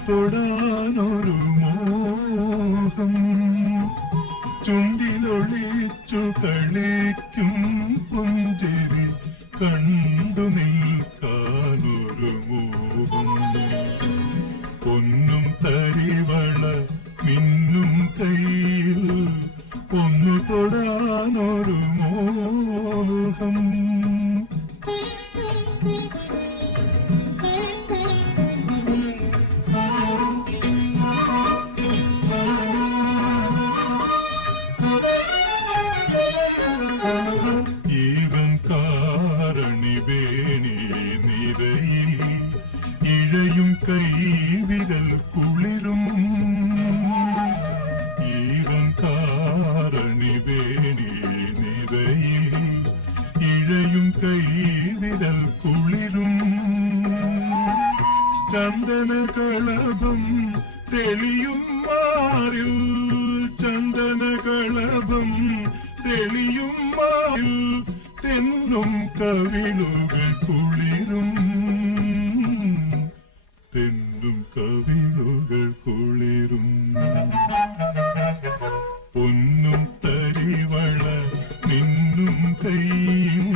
തൊടാനൊരു മോഹം ചുണ്ടിലൊളിച്ചു കളിക്കും പുഞ്ചിരി കണ്ടു നിൽക്കാനൊരു മോഹം പൊന്നും തരിവള മിന്നും കയ്യിൽ ഒന്നു തൊടാനൊരു മോഹം ഈവൻ കാരണി വേണി നിരയിൽ ഇഴയും കൈവിരൽ കുളിരും ഈവൻ കാരണി വേണി നിരയിൽ ഇഴയും കൈവിരൽ കുളിരും ചന്ദനകളഭം തെളിയും മാറിൽ ചന്ദനകളഭം തെളിയും മാറിൽ തെന്നും കവിളുകൾ കുളിരും തെന്നും കവിളുകൾ കുളിരും പൊന്നും തരിവള നിന്നും കയ്യിൽ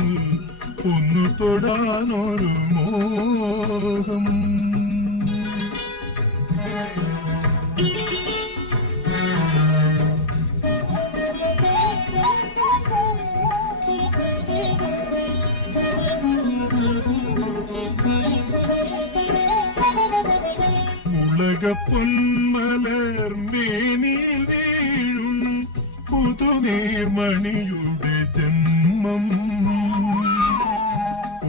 ഒന്നു തൊടാനൊരു മോഹം പൊന്മലർ മേനിൽ വീഴും പുതുനീർമണിയുടെ ജന്മം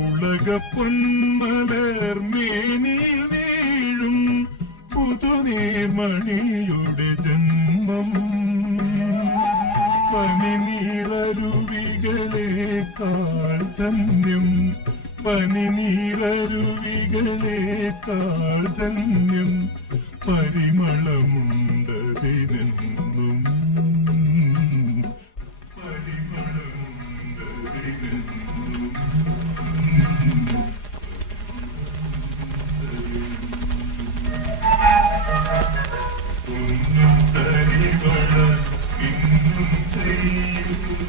ഉലകപ്പൊന്മലർ മേനിൽ വീഴും പുതുനീർമണിയുടെ ജന്മം പനിനീറരുവികളേക്കാൾ ധന്യം പനിനീറരുവികളേക്കാൾ ധന്യം പരിമളമുണ്ടതിനെന്നും പൊന്നും തരിവള ഇന്നും ചെയ്യും